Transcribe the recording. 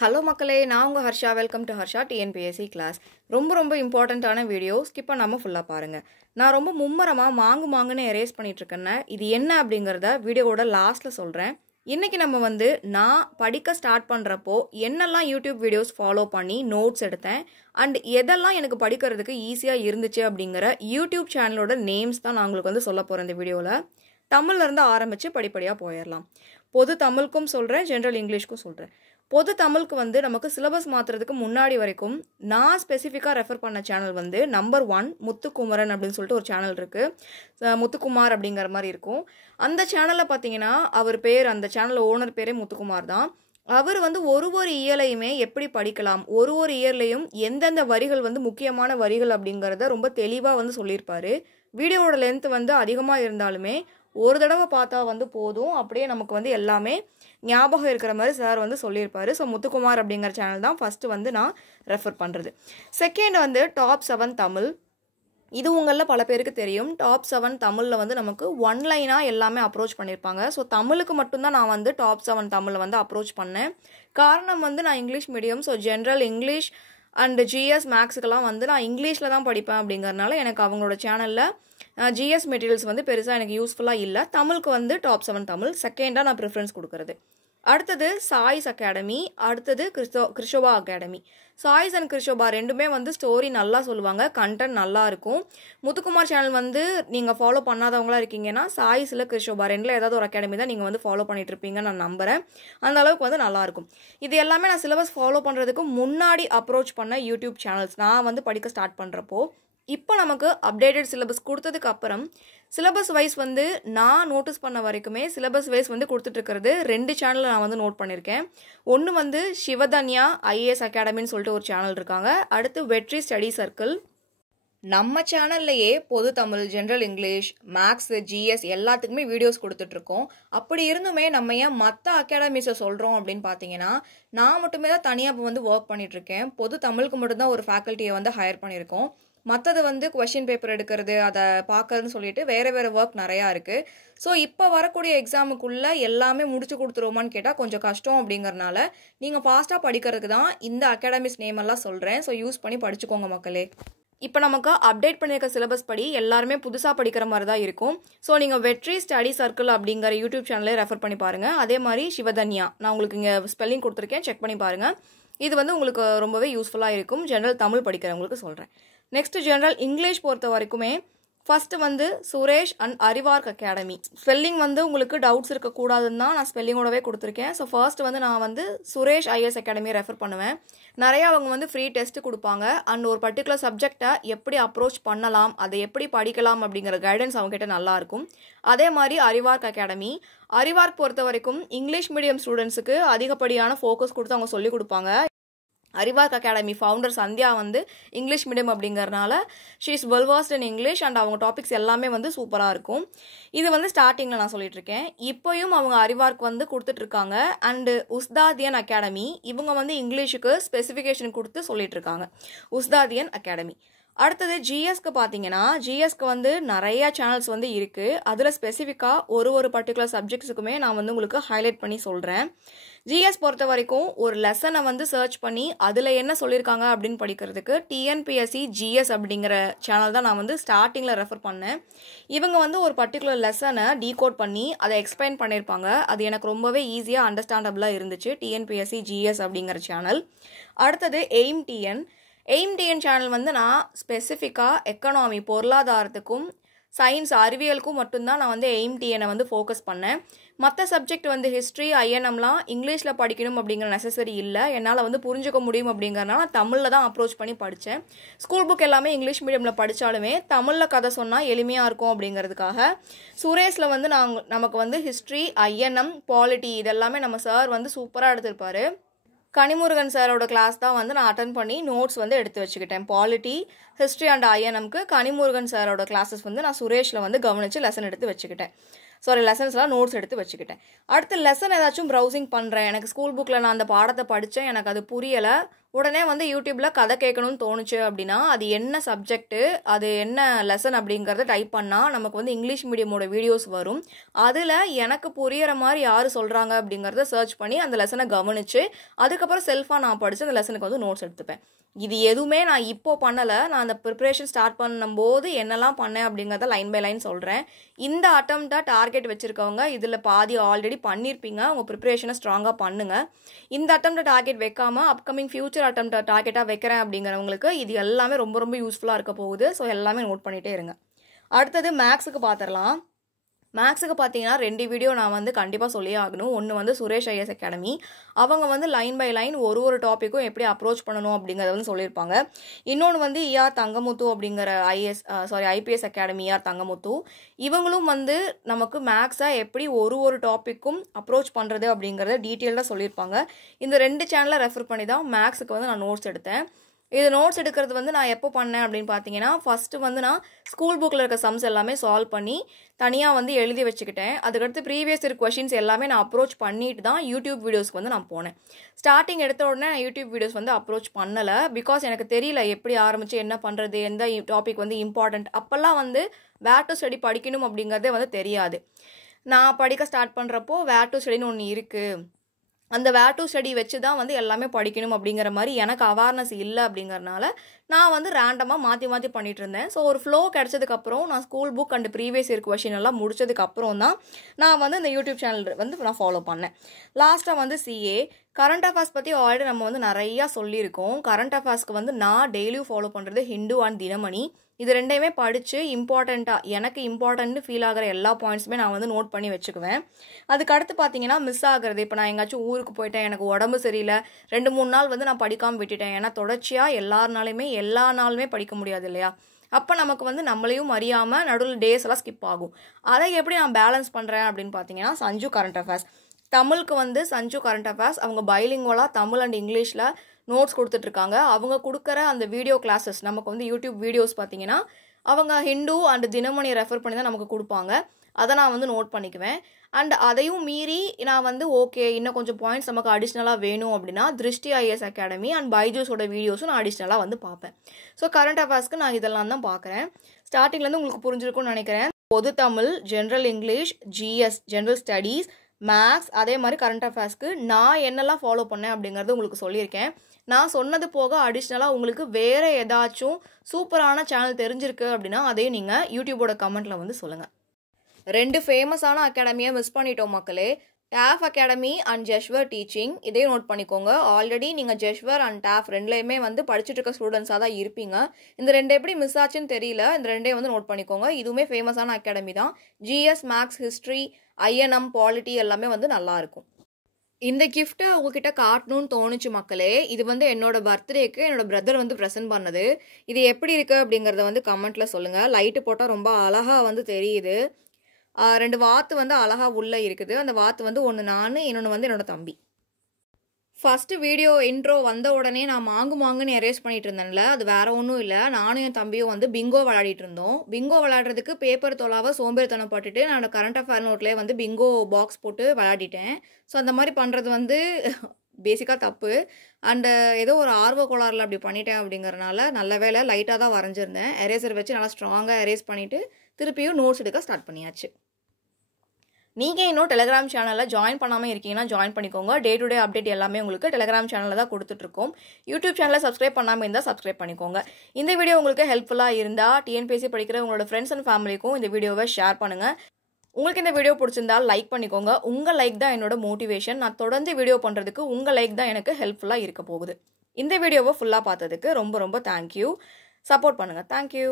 Hello மக்களே, நான் உங்கள் Harsha. Welcome to Harsha TNPSC class. ரொம்ப இம்பார்ட்டண்ட்டான வீடியோ, ஸ்கிப் பண்ணாமல் ஃபுல்லாக பாருங்கள். நான் ரொம்ப மும்மரமாக மாங்குன்னு எரேஸ் பண்ணிகிட்ருக்கேன்னு இது என்ன அப்படிங்கிறத வீடியோவோட லாஸ்ட்டில் சொல்கிறேன். இன்றைக்கி நம்ம நான் படிக்க ஸ்டார்ட் பண்ணுறப்போ என்னெல்லாம் யூடியூப் வீடியோஸ் ஃபாலோ பண்ணி நோட்ஸ் எடுத்தேன் அண்ட் எதெல்லாம் எனக்கு படிக்கிறதுக்கு ஈஸியாக இருந்துச்சு அப்படிங்கிற யூடியூப் சேனலோட நேம்ஸ் தான் நான் உங்களுக்கு சொல்ல போகிறேன் இந்த வீடியோவில். தமிழ்லேருந்து ஆரம்பித்து படிப்படியாக போயிடலாம். பொது தமிழுக்கும் சொல்கிறேன், ஜென்ரல் இங்கிலீஷ்க்கும் சொல்கிறேன். பொது தமிழுக்கு நமக்கு சிலபஸ் மாற்றுறதுக்கு முன்னாடி வரைக்கும் நான் ஸ்பெசிஃபிக்காக ரெஃபர் பண்ண சேனல் நம்பர் 1 முத்துக்குமரன் அப்படின்னு சொல்லிட்டு ஒரு சேனல் இருக்குது. முத்துக்குமார் அப்படிங்கிற மாதிரி இருக்கும். அந்த சேனலில் பார்த்தீங்கன்னா அவர் பேர், அந்த சேனல் ஓனர் பேரே முத்துக்குமார் தான். அவர் ஒரு இயலையுமே எப்படி படிக்கலாம், ஒரு இயர்லையும் எந்தெந்த வரிகள் முக்கியமான வரிகள் அப்படிங்கிறத ரொம்ப தெளிவாக சொல்லியிருப்பார். வீடியோவோட லென்த் அதிகமாக இருந்தாலுமே ஒரு தடவை பார்த்தா போதும், அப்படியே நமக்கு எல்லாமே ஞாபகம் இருக்கிற மாதிரி சார் சொல்லியிருப்பாரு. ஸோ முத்துக்குமார் அப்படிங்கிற சேனல் தான் ஃபஸ்ட்டு நான் ரெஃபர் பண்ணுறது. Second top 7 Tamil. இது உங்களில் பல பேருக்கு தெரியும். டாப் 7 தமிழில் நமக்கு ஒன்லைனாக எல்லாமே அப்ரோச் பண்ணியிருப்பாங்க. ஸோ தமிழுக்கு மட்டும்தான் நான் டாப் 7 தமிழில் அப்ரோச் பண்ணேன். காரணம் நான் English medium. So general English and GS மேக்ஸுக்கெல்லாம் நான் இங்கிலீஷில் தான் படிப்பேன். அப்படிங்கிறனால எனக்கு அவங்களோட சேனலில் ஜிஎஸ் மெட்டீரியல்ஸ் பெருசாக எனக்கு யூஸ்ஃபுல்லாக இல்லை. தமிழுக்கு டாப் 7 தமிழ் செகண்டாக நான் ப்ரிஃபரன்ஸ் கொடுக்குறது. அடுத்தது சாய்ஸ் அகாடமி, அடுத்தது Krishoba academy. Choice and Krishoba ரெண்டுமே ஸ்டோரி நல்லா சொல்லுவாங்க, கண்டென்ட் நல்லா இருக்கும். முத்துக்குமார் சேனல் நீங்கள் ஃபாலோ பண்ணாதவங்களா இருக்கீங்கன்னா சாய்ஸில் கிருஷோபா ரெண்டில் ஏதாவது ஒரு அகாடமி தான் நீங்கள் ஃபாலோ பண்ணிட்டு இருப்பீங்கன்னு நான் நம்புகிறேன். அந்த அளவுக்கு நல்லாயிருக்கும். இது எல்லாமே நான் சிலபஸ் ஃபாலோ பண்ணுறதுக்கு முன்னாடி அப்ரோச் பண்ண யூடியூப் சேனல்ஸ். நான் படிக்க ஸ்டார்ட் பண்ணுறப்போ இப்போ நமக்கு அப்டேட்டட் சிலபஸ் கொடுத்ததுக்கு அப்புறம் சிலபஸ் வைஸ் நான் நோட்டீஸ் பண்ண வரைக்குமே சிலபஸ் வைஸ் கொடுத்துட்ருக்கிறது 2 சேனலில் நான் நோட் பண்ணியிருக்கேன். ஒன்று சிவதன்யா ஐஏஎஸ் அகாடமின்னு சொல்லிட்டு ஒரு சேனல் இருக்காங்க. அடுத்து வெற்றி ஸ்டடி சர்க்கிள். நம்ம சேனல்லையே பொது Tamil, general English, maths, GS எல்லாத்துக்குமே வீடியோஸ் கொடுத்துட்ருக்கோம். அப்படி இருந்துமே நம்ம ஏன் மற்ற அகாடமிஸை சொல்கிறோம் அப்படின்னு பார்த்தீங்கன்னா, நான் மட்டுமே தான் தனியாக இப்போ ஒர்க் பண்ணிகிட்ருக்கேன். பொது தமிழுக்கு மட்டும்தான் ஒரு ஃபேக்கல்ட்டியை ஹையர் பண்ணியிருக்கோம். மற்றது கொஷின் பேப்பர் எடுக்கிறது, அதை பார்க்கறதுன்னு சொல்லிட்டு வேறு ஒர்க் நிறையா இருக்குது. ஸோ இப்போ வரக்கூடிய எக்ஸாமுக்குள்ளே எல்லாமே முடிச்சு கொடுத்துருவோமான்னு கேட்டால் கொஞ்சம் கஷ்டம். அப்படிங்கிறனால நீங்கள் ஃபாஸ்ட்டாக படிக்கிறதுக்கு தான் இந்த அகாடமிஸ் நேம் எல்லாம் சொல்கிறேன். ஸோ யூஸ் பண்ணி படிச்சுக்கோங்க மக்களே. இப்போ நமக்கு அப்டேட் பண்ணியிருக்க சிலபஸ் படி எல்லாருமே புதுசாக படிக்கிற மாதிரி தான் இருக்கும். ஸோ நீங்கள் வெற்றி ஸ்டடி சர்க்கிள் அப்படிங்கிற யூடியூப் சேனலே ரெஃபர் பண்ணி பாருங்கள். அதே மாதிரி சிவதன்யா, நான் உங்களுக்கு இங்கே ஸ்பெல்லிங் கொடுத்துருக்கேன், செக் பண்ணி பாருங்கள். இது உங்களுக்கு ரொம்பவே யூஸ்ஃபுல்லாக இருக்கும். ஜென்ரல் தமிழ் படிக்கிறவங்களுக்கு சொல்கிறேன். நெக்ஸ்ட் ஜென்ரல் இங்கிலீஷ் பொறுத்த வரைக்குமே first Suresh and Arivark academy. Spelling உங்களுக்கு டவுட்ஸ் இருக்கக்கூடாதுன்னு தான் நான் ஸ்பெல்லிங்கோடவே கொடுத்துருக்கேன். ஸோ ஃபர்ஸ்ட் நான் சுரேஷ் ஐஏஎஸ் அகாடமியை ரெஃபர் பண்ணுவேன். நிறையா அவங்க ஃப்ரீ டெஸ்ட் கொடுப்பாங்க அண்ட் ஒரு பர்டிகுலர் சப்ஜெக்டை எப்படி அப்ரோச் பண்ணலாம், அதை எப்படி படிக்கலாம் அப்படிங்கிற கைடன்ஸ் அவங்ககிட்ட நல்லாயிருக்கும். அதே மாதிரி அறிவார்க் அகாடமி. அறிவார்க் பொறுத்த வரைக்கும் இங்கிலீஷ் மீடியம் ஸ்டூடெண்ட்ஸுக்கு அதிகப்படியான ஃபோக்கஸ் கொடுத்து அவங்க சொல்லிக் கொடுப்பாங்க. Arivark academy founder Sandhya English medium அப்படிங்கிறனால she is well versed in English and அவங்க டாபிக்ஸ் எல்லாமே சூப்பராக இருக்கும். இது ஸ்டார்டிங்கில் நான் சொல்லிட்டு இருக்கேன். இப்போயும் அவங்க அறிவார்க் கொடுத்துட்ருக்காங்க. அண்டு உஸ்தாதியன் அகாடமி, இவங்க இங்கிலீஷுக்கு ஸ்பெசிஃபிகேஷன் கொடுத்து சொல்லிட்டு இருக்காங்க. உஸ்தாதியன் அகாடமி. அடுத்தது ஜிஎஸ்க்கு பார்த்தீங்கன்னா, ஜிஎஸ்க்கு நிறைய சேனல்ஸ் இருக்குது. அதில் ஸ்பெசிஃபிக்காக ஒரு பர்டிகுலர் சப்ஜெக்ட்ஸுக்குமே நான் உங்களுக்கு ஹைலைட் பண்ணி சொல்கிறேன். ஜிஎஸ் பொறுத்த வரைக்கும் ஒரு லெசனை சர்ச் பண்ணி அதில் என்ன சொல்லியிருக்காங்க அப்படின்னு படிக்கிறதுக்கு டிஎன்பிஎஸ்சி ஜிஎஸ் அப்படிங்கிற சேனல் தான் நான் ஸ்டார்டிங்கில் ரெஃபர் பண்ணேன். இவங்க ஒரு பர்டிகுலர் லெசனை டீகோட் பண்ணி அதை எக்ஸ்பிளைன் பண்ணியிருப்பாங்க. அது எனக்கு ரொம்பவே ஈஸியாக அண்டர்ஸ்டாண்டபிளாக இருந்துச்சு. டிஎன்பிஎஸ்சி ஜிஎஸ் அப்படிங்கிற சேனல். அடுத்தது எய்ம் டிஎன் சேனல் நான் ஸ்பெசிஃபிக்காக எக்கனாமி, பொருளாதாரத்துக்கும் சயின்ஸ், அறிவியலுக்கும் மட்டும்தான் நான் எய்ம் டிஎனை ஃபோக்கஸ் பண்ணேன். மற்ற சப்ஜெக்ட் ஹிஸ்ட்ரி, ஐஎன்எம்லாம் இங்கிலீஷில் படிக்கணும் அப்படிங்கிற நெசசரி இல்லை. என்னால் புரிஞ்சுக்க முடியும் அப்படிங்கிறனால நான் தமிழில் தான் அப்ரோச் பண்ணி படித்தேன். ஸ்கூல் புக் எல்லாமே இங்கிலீஷ் மீடியமில் படித்தாலுமே தமிழில் கதை சொன்னால் எளிமையாக இருக்கும் அப்படிங்கிறதுக்காக சுரேஷில் நமக்கு ஹிஸ்ட்ரி, ஐஎன்எம், பாலிட்டி இதெல்லாமே நம்ம சார் சூப்பராக எடுத்திருப்பார். கனிமுருகன் சாரோட கிளாஸ் தான் நான் அட்டன் பண்ணி நோட்ஸ் எடுத்து வச்சுக்கிட்டேன். பாலிட்டி, ஹிஸ்ட்ரி அண்ட் ஐஎன்எம்க்கு கனிமுருகன் சாரோட கிளாஸஸ் நான் சுரேஷில் கவனித்து லெசன் எடுத்து வச்சுக்கிட்டேன். லெசன்ஸ்லாம் நோட்ஸ் எடுத்து வச்சுக்கிட்டேன். அடுத்து லெசன் ஏதாச்சும் ப்ரௌசிங் பண்ணுறேன், எனக்கு ஸ்கூல் புக்கில் நான் அந்த பாடத்தை படித்தேன், எனக்கு அது புரியலை, உடனே வந்து யூடியூப்பில் கதை கேட்கணும்னு தோணுச்சு அப்படின்னா அது என்ன சப்ஜெக்ட்டு, அது என்ன லெசன் அப்படிங்கிறத டைப் பண்ணால் நமக்கு வந்து இங்கிலீஷ் மீடியமோட வீடியோஸ் வரும். அதில் எனக்கு புரியிற மாதிரி யார் சொல்கிறாங்க அப்படிங்கிறத சர்ச் பண்ணி அந்த லெசனை கவனித்து அதுக்கப்புறம் செல்ஃபாக நான் படித்து அந்த லெசனுக்கு வந்து நோட்ஸ் எடுத்துப்பேன். இது எதுவுமே நான் இப்போது பண்ணலை. நான் அந்த ப்ரிப்ரேஷன் ஸ்டார்ட் பண்ணும்போது என்னெல்லாம் பண்ணேன் அப்படிங்கிறத லைன் பை லைன் சொல்கிறேன். இந்த அட்டம்ப்டாக டார்கெட் வச்சுருக்கவங்க இதில் பாதி ஆல்ரெடி பண்ணியிருப்பீங்க. உங்கள் ப்ரிப்ரேஷனை ஸ்ட்ராங்காக பண்ணுங்கள். இந்த அட்டம்ப்டை டார்கெட் வைக்காமல் அப்கமிங் ஃபியூச்சர் அட்டம்ப்டை டார்கெட்டாக வைக்கிறேன் அப்படிங்கிறவங்களுக்கு இது எல்லாமே ரொம்ப ரொம்ப யூஸ்ஃபுல்லாக இருக்க போகுது. ஸோ எல்லாமே நோட் பண்ணிகிட்டே இருங்க. அடுத்தது மேக்ஸுக்கு பார்த்துடலாம். மேக்ஸுக்கு பார்த்தீங்கன்னா 2 வீடியோ நான் வந்து கண்டிப்பாக சொல்லியே ஆகணும். ஒன்று வந்து சுரேஷ் ஐஎஸ் அகாடமி. அவங்க வந்து லைன் பை லைன் ஒரு டாப்பிக்கும் எப்படி அப்ரோச் பண்ணணும் அப்படிங்கிறத வந்து சொல்லியிருப்பாங்க. இன்னொன்று வந்து ER தங்கமுத்து அப்படிங்கிற IPS அகாடமி ER தங்கமுத்து. இவங்களும் வந்து நமக்கு மேக்ஸை எப்படி ஒரு டாப்பிக்கும் அப்ரோச் பண்ணுறது அப்படிங்கிறத டீட்டெயிலாக சொல்லியிருப்பாங்க. இந்த 2 சேனலை ரெஃபர் பண்ணி தான் மேக்ஸுக்கு வந்து நான் நோட்ஸ் எடுத்தேன். இது நோட்ஸ் எடுக்கிறது வந்து நான் எப்போ பண்ணேன் அப்படின்னு பார்த்தீங்கன்னா, ஃபஸ்ட்டு வந்து நான் ஸ்கூல் புக்கில் இருக்க சம்ஸ் எல்லாமே சால்வ் பண்ணி தனியாக வந்து எழுதி வச்சுக்கிட்டேன். அதுக்கடுத்து ப்ரீவியஸ் இயர் கொஷின்ஸ் எல்லாமே நான் அப்ரோச் பண்ணிட்டு தான் யூடியூப் வீடியோஸ்க்கு வந்து நான் போனேன். ஸ்டார்டிங் எடுத்த உடனே நான் யூடியூப் வீடியோஸ் வந்து அப்ரோச் பண்ணலை. பிகாஸ் எனக்கு தெரியல எப்படி ஆரம்பித்து என்ன பண்ணுறது, எந்த டாபிக் வந்து இம்பார்ட்டண்ட். அப்போல்லாம் வந்து வேர் டு ஸ்டடி படிக்கணும் அப்படிங்கிறதே வந்து தெரியாது. நான் படிக்க ஸ்டார்ட் பண்ணுறப்போ வேர் டு ஸ்டடின்னு ஒன்று இருக்குது. அந்த வேர் டு ஸ்டடி வச்சு தான் வந்து எல்லாமே படிக்கணும் அப்படிங்கிற மாதிரி எனக்கு அவேர்னஸ் இல்லை. அப்படிங்கிறனால நான் வந்து ரேண்டமாக மாற்றி பண்ணிட்டு இருந்தேன். ஸோ ஒரு ஃப்ளோ கிடச்சதுக்கப்புறம் நான் school book and previous year question எல்லாம் முடிச்சதுக்கப்புறம் தான் நான் வந்து இந்த யூடியூப் சேனல் வந்து நான் ஃபாலோ பண்ணேன். லாஸ்ட்டாக வந்து CA கரண்ட் அஃபேர்ஸ் பற்றி ஆல்ரெடி நம்ம வந்து நிறையா சொல்லியிருக்கோம். கரண்ட் அஃபேர்ஸ்க்கு வந்து நான் டெய்லியும் ஃபாலோ பண்ணுறது ஹிந்து அண்ட் தினமணி. இது ரெண்டையுமே படித்து எனக்கு இம்பார்ட்டன்ட்னு ஃபீல் ஆகிற எல்லா பாயிண்ட்ஸுமே நான் வந்து நோட் பண்ணி வச்சுக்குவேன். அதுக்கு அடுத்து பார்த்தீங்கன்னா மிஸ் ஆகிறது. இப்போ நான் எங்கேயாச்சும் ஊருக்கு போயிட்டேன், எனக்கு உடம்பு சரியில்லை, 2-3 நாள் வந்து நான் படிக்காமல் விட்டுட்டேன். ஏன்னா தொடர்ச்சியாக எல்லா நாளுமே படிக்க முடியாது இல்லையா? அப்போ நமக்கு வந்து நம்மளையும் அறியாமல் நடுவில் டேஸ் எல்லாம் ஸ்கிப் ஆகும். அதை எப்படி நான் பேலன்ஸ் பண்ணுறேன் அப்படின்னு பார்த்தீங்கன்னா, சஞ்சு கரண்ட் அஃபேர்ஸ் தமிழுக்கு வந்து சஞ்சு கரண்ட் அஃபேர்ஸ் அவங்க பைலிங்குவலாக தமிழ் அண்ட் இங்கிலீஷில் நோட்ஸ் கொடுத்துட்ருக்காங்க. அவங்க கொடுக்குற அந்த வீடியோ கிளாஸஸ் நமக்கு வந்து யூடியூப் வீடியோஸ் பார்த்தீங்கன்னா அவங்க ஹிந்து அண்ட் தினமணியை ரெஃபர் பண்ணி தான் நமக்கு கொடுப்பாங்க. அதை நான் வந்து நோட் பண்ணிக்குவேன். அண்ட் அதையும் மீறி நான் வந்து ஓகே இன்னும் கொஞ்சம் பாயிண்ட்ஸ் நமக்கு அடிஷ்னலாக வேணும் அப்படின்னா திருஷ்டி IAS அகாடமி அண்ட் பைஜூஸோட வீடியோஸும் நான் அடிஷ்னலாக வந்து பார்ப்பேன். ஸோ கரண்ட் அஃபேர்ஸ்க்கு நான் இதெல்லாம் தான் பார்க்குறேன். ஸ்டார்டிங்லேருந்து உங்களுக்கு புரிஞ்சிருக்கும்னு நினைக்கிறேன். பொது Tamil, general English, GS general studies, maths, அதே மாதிரி கரண்ட் அஃபேர்ஸ்க்கு நான் என்னெல்லாம் ஃபாலோ பண்ணேன் அப்படிங்கிறது உங்களுக்கு சொல்லியிருக்கேன். நான் சொன்னது போக அடிஷ்னலாக உங்களுக்கு வேறு ஏதாச்சும் சூப்பரான சேனல் தெரிஞ்சிருக்கு அப்படின்னா அதையும் நீங்கள் யூடியூபோட கமெண்ட்டில் வந்து சொல்லுங்கள். 2 ஃபேமஸான அகாடமியை மிஸ் பண்ணிட்டோம் மக்களே. TAF academy and Jeshwar teaching. இதையும் நோட் பண்ணிக்கோங்க. ஆல்ரெடி நீங்கள் ஜெஷ்வர் அண்ட் TAF ரெண்டுலேயுமே வந்து படிச்சுட்டு இருக்க ஸ்டூடெண்ட்ஸாக தான் இருப்பீங்க. இந்த 2 எப்படி மிஸ் ஆச்சுன்னு தெரியல. இந்த 2 வந்து நோட் பண்ணிக்கோங்க. இதுவுமே ஃபேமஸான அகாடமி தான். GS, maths, history, INM, polity எல்லாமே வந்து நல்லாயிருக்கும். இந்த கிஃப்ட்டை உங்ககிட்ட காட்டணும்னு தோணுச்சு மக்களே. இது வந்து என்னோட பர்த்டேக்கு என்னோட பிரதர் வந்து ப்ரெசென்ட் பண்ணது. இது எப்படி இருக்குது அப்படிங்கிறத வந்து கமெண்ட்டில் சொல்லுங்கள். லைட்டு போட்டால் ரொம்ப அழகாக வந்து தெரியுது. 2 வாத்து வந்து அழகாக உள்ளே இருக்குது. அந்த வாத்து வந்து ஒன்று நான், இன்னொன்று வந்து என்னோட தம்பி. ஃபஸ்ட்டு வீடியோ இன்ட்ரோ வந்த உடனே நான் மாங்குன்னு எரேஸ் பண்ணிட்டு இருந்தேன்ல, அது வேறு ஒன்றும் இல்லை. நானும் என் தம்பியும் வந்து பிங்கோ விளையாடிட்டு இருந்தோம். பிங்கோ விளையாடுறதுக்கு பேப்பர் தொலாவை சோம்பேறித்தனம் பட்டுட்டு நான் கரண்ட் அஃபேர் நோட்லேயே வந்து பிங்கோ பாக்ஸ் போட்டு விளையாடிட்டேன். ஸோ அந்த மாதிரி பண்ணுறது வந்து பேசிக்காக தப்பு. அண்டு ஏதோ ஒரு ஆர்வ கோளாறில் அப்படி பண்ணிட்டேன். அப்படிங்கிறனால நல்ல வேலை லைட்டாக தான் வரைஞ்சிருந்தேன். எரேசர் வச்சு நல்லா ஸ்ட்ராங்காக எரேஸ் பண்ணிவிட்டு திருப்பியும் நோட்ஸ் எடுக்க ஸ்டார்ட் பண்ணியாச்சு. நீங்கள் இன்னும் டெலிகிராம் சேனலில் ஜாயின் பண்ணாமல் இருக்கீங்கன்னா ஜாயின் பண்ணிக்கோங்க. டே டு டே அப்டேட் எல்லாமே உங்களுக்கு டெலிகிராம் சேனலில் தான் கொடுத்துட்ருக்கோம். யூடியூப் சேனலை சப்ஸ்கிரைப் பண்ணாமல் இருந்தால் சப்ஸ்கிரைப் பண்ணிக்கோங்க. இந்த வீடியோ உங்களுக்கு ஹெல்ப்ஃபுல்லாக இருந்தால் TNPSC படிக்கிற உங்களோட ஃப்ரெண்ட்ஸ் அண்ட் ஃபேமிலிக்கும் இந்த வீடியோவை ஷேர் பண்ணுங்கள். உங்களுக்கு இந்த வீடியோ பிடிச்சிருந்தால் லைக் பண்ணிக்கோங்க. உங்கள் லைக் தான் என்னோட மோட்டிவேஷன். நான் தொடர்ந்து வீடியோ பண்ணுறதுக்கு உங்கள் லைக் தான் எனக்கு ஹெல்ப்ஃபுல்லாக இருக்க போகுது. இந்த வீடியோவை ஃபுல்லாக பார்த்ததுக்கு ரொம்ப ரொம்ப தேங்க்யூ. சப்போர்ட் பண்ணுங்கள். தேங்க்யூ.